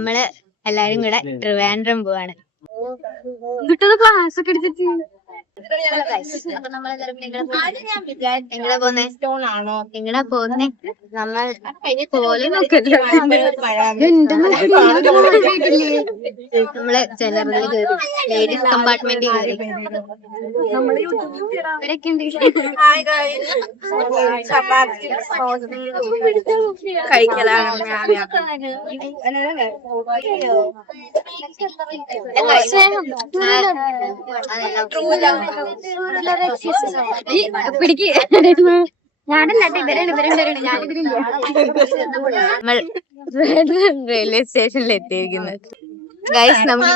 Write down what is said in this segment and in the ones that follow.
നമ്മള് എല്ലാരും കൂടെ ട്രിവാൻഡ്രം പോവാണ്. ക്ലാസ് ഒക്കെ എടുത്തിട്ട് എങ്ങനെ പോന്നെ? നമ്മൾ നമ്മള് ജനറൽ ലേഡീസ് കമ്പാർട്ട്മെന്റ് പിടിക്ക്. റെയിൽവേ സ്റ്റേഷനിൽ എത്തിയിരിക്കുന്നത്. ഗൈസ് നമ്മൾ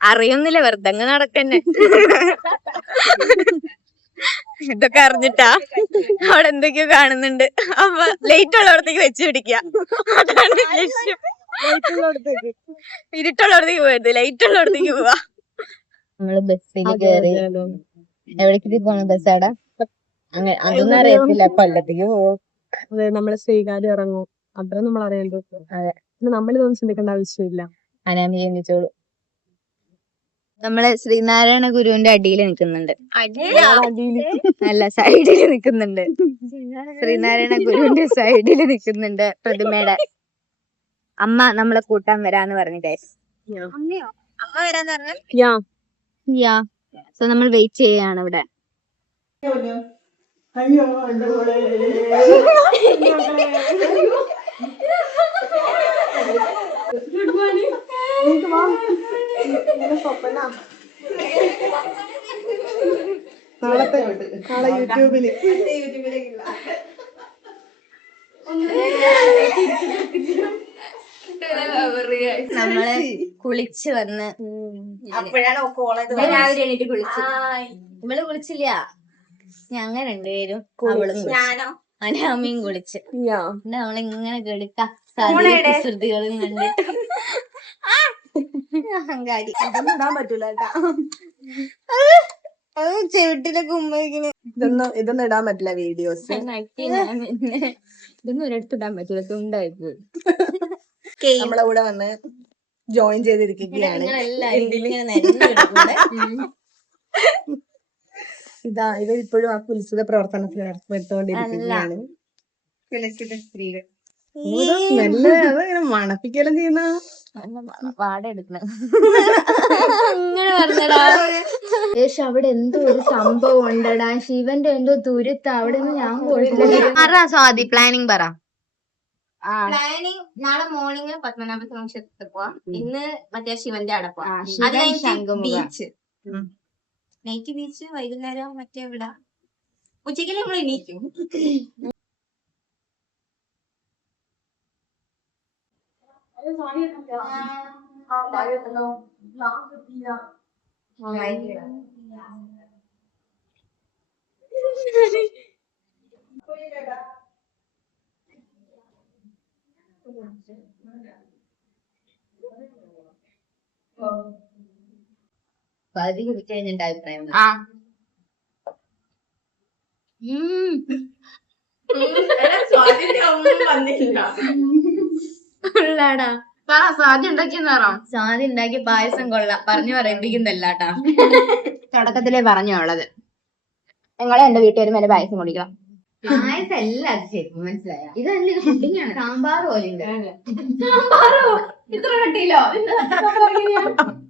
അറിയുന്നില്ല, വെറുതെ അങ്ങ് നടക്കന്നെ. ഇതൊക്കെ അറിഞ്ഞിട്ടാ അവിടെ എന്തൊക്കെയോ കാണുന്നുണ്ട്. അപ്പൊ ലൈറ്റ് ഉള്ളടത്തേക്ക് വെച്ച് പിടിക്കുക, അതാണ് ലക്ഷ്യം. ഇരുട്ടുള്ളടത്തേക്ക് പോയത് ലൈറ്റ് ഉള്ളടത്തേക്ക് പോവാ. നമ്മള് ബസ്സിൽ കേറി. എവിടേക്ക് പോണ ബസ്സാടാ? അതൊന്നും അറിയത്തില്ല. കൊല്ലത്തേക്ക് പോവും. അതെ, നമ്മള് ശ്രീകാര്യം ഇറങ്ങും. അത്ര നമ്മൾ അറിയേണ്ടത്. അതെ, നമ്മളിതൊന്നും ചിന്തിക്കേണ്ട ആവശ്യമില്ല. അനാമി ചിന്തിച്ചോളൂ. നമ്മള് ശ്രീനാരായണ ഗുരുവിന്റെ അടിയിൽ നിൽക്കുന്നുണ്ട്. അല്ല, സൈഡില് നിൽക്കുന്നുണ്ട്. ശ്രീനാരായണ ഗുരുവിന്റെ സൈഡില് നിൽക്കുന്നുണ്ട് പ്രതിമയുടെ. അമ്മ നമ്മളെ കൂട്ടാൻ വരാന്ന് പറഞ്ഞു. അമ്മ വരാന്ന് പറഞ്ഞു. സോ നമ്മൾ വെയിറ്റ് ചെയ്യാണ് ഇവിടെ. നാളെ യൂട്യൂബില് നമ്മള് കുളിച്ച് വന്ന് രാവിലെ എണീറ്റ് കുളിച്ചു. ഇവള് കുളിച്ചില്ല, ഞങ്ങൾ രണ്ടുപേരും അനാമിയും കുളിച്ച്. നമ്മളിങ്ങനെ കെടുക്ക കുസൃതികളും കണ്ടിട്ട് അഹങ്കാരി. ഇടാൻ പറ്റൂല. ചെവിട്ടിലൊക്കെ ഉമ്മയ്ക്കിന് ഇതൊന്നും ഇടാൻ പറ്റില്ല വീഡിയോസ്. ഇതൊന്നും ഒരിടത്ത് ഇടാൻ പറ്റൂല, തുണ്ടായിപ്പോ. നമ്മളെ കൂടെ വന്ന് ജോയിൻ ചെയ്തിരിക്കുകയാണ്. ഇതാ ഇവർ ഇപ്പോഴും ആ കുൽസിത പ്രവർത്തനത്തിൽ ഏർപ്പെടുത്തോണ്ടിരിക്കുകയാണ്. അതങ്ങനെ മണപ്പിക്കലും ചെയ്യുന്ന വാടെടുക്കണ അങ്ങനെ പറഞ്ഞടാ. ഏകദേശം അവിടെ എന്തോ ഒരു സംഭവം ഉണ്ടടാ. ശിവന്റെ എന്തോ തുരുത്ത്. അവിടെ നിന്ന് ഞാൻ പോയിട്ടില്ല. സ്വാതി പ്ലാനിങ് പറ. പ്ലാനിങ് നാളെ മോർണിംഗ് പത്മനാഭസ്വാമി ക്ഷേത്രത്തിൽ പോവാം. ഇന്ന് മറ്റേ ശിവന്റെ അവിടെ പോവാം. Beach, night beach. വൈകുന്നേരം മറ്റേ ഇവിടെ ഉച്ചയ്ക്ക് നമ്മൾ എണീക്കും. പകുതി കുടിച്ചു കഴിഞ്ഞിട്ട് അഭിപ്രായം. സാധ്യ ഉണ്ടാക്കിയെന്നാറാം. സാധി ഉണ്ടാക്കിയ പായസം കൊള്ളാം. പറഞ്ഞു പറയിപ്പിക്കുന്നല്ലാട്ടാ. തുടക്കത്തിലേ പറഞ്ഞുള്ളത്. നിങ്ങളെ എന്റെ വീട്ടുകാരും എന്റെ പായസം കുടിക്കണം. പായസം അല്ല അത് ശരിക്കും, മനസ്സിലായ? ഇതല്ല, ഇത് പുഡിങ്ങാണ്. സാമ്പാർ പോലെ ഉണ്ട്. സാമ്പാറോ? ഇത്ര കട്ടിയിലോ?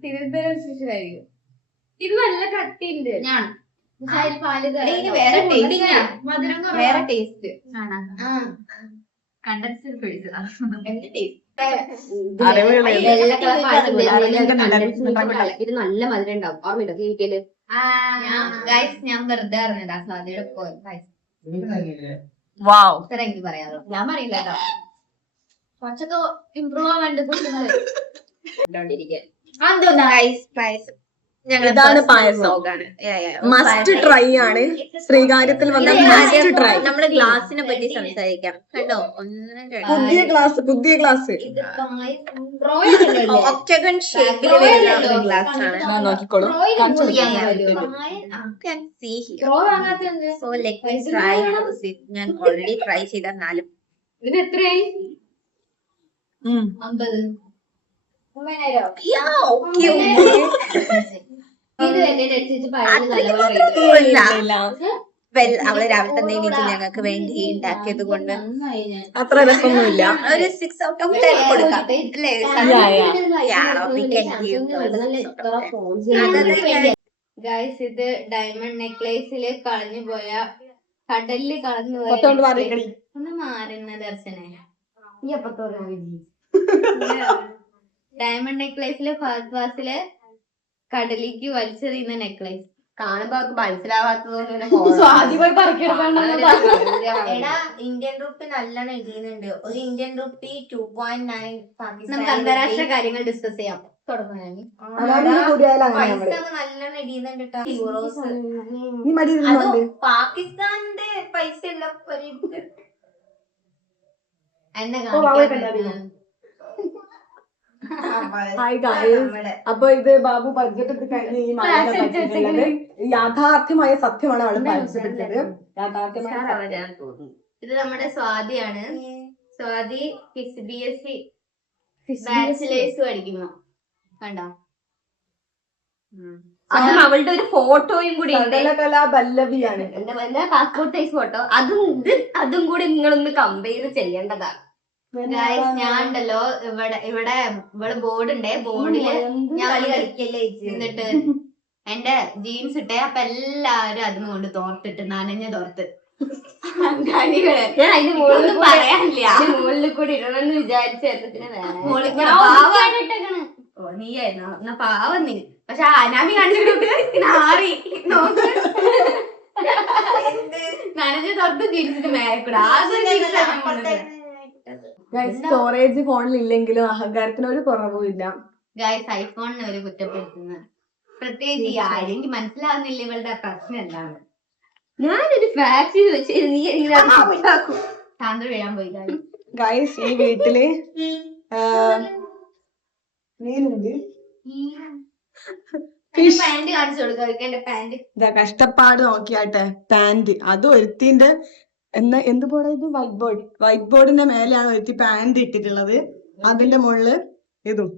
തിരുവനന്തപുരം സ്പെഷ്യലായിരിക്കും. ഇത് നല്ല കട്ടിയുണ്ട്. ഞാൻ വേറെ ടേസ്റ്റ് കണ്ടൻസ്ഡ് പിടിച്ചതാ. എന്ത് ടേസ്റ്റ്. ഇത് നല്ല മധുരം ഉണ്ടാവും. ഓർമ്മയുണ്ടോ കേക്കില്? ഞാൻ വെറുതെ അറിഞ്ഞതാ സ്വാതിയുടെ പായസം. എനിക്ക് പറയാമോ? ഞാൻ പറയില്ല കേട്ടോ. കുറച്ചൊക്കെ ഇമ്പ്രൂവ് ആവാണ്ട് കുട്ടികള്. ഇതാണ് പായസം. മസ്റ്റ് ട്രൈ ആണ്. ശ്രീകാര്യത്തിൽ വന്ന മസ്റ്റ് ട്രൈ. നമ്മള് ഗ്ലാസിനെ പറ്റി സംസാരിക്കാം. കണ്ടോ, പുതിയ ഗ്ലാസ് ഒക്ടഗൺ ഷേപ്പിൽ വരുന്ന ഗ്ലാസ് ആണ്. നോക്കിക്കോളൂ. So let me try it. ഞാൻ ഓൾറെഡി ട്രൈ ചെയ്ത 4. ഇതിന് എത്രയായി? 50. അവള് രാവിലെ തന്നെ എനിക്ക് ഞങ്ങൾക്ക് വേണ്ടി ഉണ്ടാക്കിയത് കൊണ്ട് അത്ര രസമൊന്നുമില്ല. ഒരു 6 out of 10 കൊടുക്കാം അല്ലേ? ഗൈസ്, ഇത് ഡയമണ്ട് നെക്ലേസില് കളഞ്ഞു പോയ, കടലില് കളഞ്ഞു പോയ ഒന്ന് മാറുന്ന ദർശനേ. ഡയമണ്ട് നെക്ലേസില് ഫസ്റ്റ് ക്ലാസ്സില് കടലിലേക്ക് വലിച്ചെറിയുന്ന നെക്ലേസ് കാണുമ്പോ അവർക്ക് മനസ്സിലാവാത്തത്. എടാ, ഇന്ത്യൻ റുപ്പി നല്ലോണം എഴുതിയുന്നുണ്ട്. ഒരു ഇന്ത്യൻ റുപ്പി 2.9 നമുക്ക് അന്താരാഷ്ട്ര കാര്യങ്ങൾ ഡിസ്കസ് ചെയ്യാം. പൈസ നല്ലോണം എഴുതിയുന്നുണ്ട് കേട്ടോ. യൂറോസ് അത് പാകിസ്ഥാന്റെ പൈസ ഉള്ള എന്നെ അപ്പൊ ഇത് ബാബു പരിചയപ്പെടുത്തി കഴിഞ്ഞ് ഈ മലയാളം യാഥാർത്ഥ്യമായ സത്യമാണ് അവള് പരിചയപ്പെടുത്തിയത്. ഇത് നമ്മുടെ സ്വാതിയാണ്. സ്വാതി BSc ബാച്ചിലേഴ്സ് പഠിക്കുന്നു. കണ്ടോ, അതും അവളുടെ ഒരു ഫോട്ടോയും കൂടി പല്ലവിയാണ്. എന്റെ പാസ്പോർട്ട് സൈസ് ഫോട്ടോ. അതും കൂടി നിങ്ങളൊന്ന് കമ്പയർ ചെയ്യേണ്ടതാണ്. ഞാൻ ഉണ്ടല്ലോ ഇവിടെ ബോർഡ് ഉണ്ട്. ബോർഡില് ഞാൻ എന്നിട്ട് എന്റെ ജീൻസ് ഇട്ടേ. അപ്പൊ എല്ലാരും അതിന് കൊണ്ട് തോർത്തിട്ട് നനഞ്ഞ തോർത്ത് ഞാൻ അതിന് മുകളിൽ പറയാനില്ല. മുകളിൽ കൂടി ഇടണമെന്ന് വിചാരിച്ച നീയായിരുന്നു എന്നാ പാവം നീ. പക്ഷെ അനാമി കാണിച്ചിട്ട് നനഞ്ഞ തോർത്ത് ജീൻസിട്ട് മേക്കൂടെ. സ്റ്റോറേജ് ഫോണിൽ ഇല്ലെങ്കിലും അഹങ്കാരത്തിന് ഒരു കുറവും ഇല്ല. ഗൈസ്, ഐഫോണിനെ ഒരു കുറ്റപ്പെടുത്തുന്നത് പ്രത്യേകിച്ച് ഈ ആരും എനിക്ക് മനസ്സിലാവുന്നില്ല ഇവളുടെ പ്രശ്നം എന്താണ്. ഞാനൊരു ഫാക്ട് ചോദിച്ചു, നീ ചാന്ദ്ര വീഴാൻ പോയി. ഗൈസ്, ഈ വീട്ടില് പാന്റ് കാണിച്ചു കൊടുക്കാം. എന്റെ പാന്റ് ഇതാ കഷ്ടപ്പാട് നോക്കിയാട്ടെ. പാന്റ് അത് ഒരുത്തിന്റെ എന്ത് ബോർഡ്? ഇത് വൈറ്റ് ബോർഡിന്റെ മേലെയാണ് ഒരുത്തി പാന്റ് ഇട്ടിട്ടുള്ളത്. അതിന്റെ മുകളില് ഇതും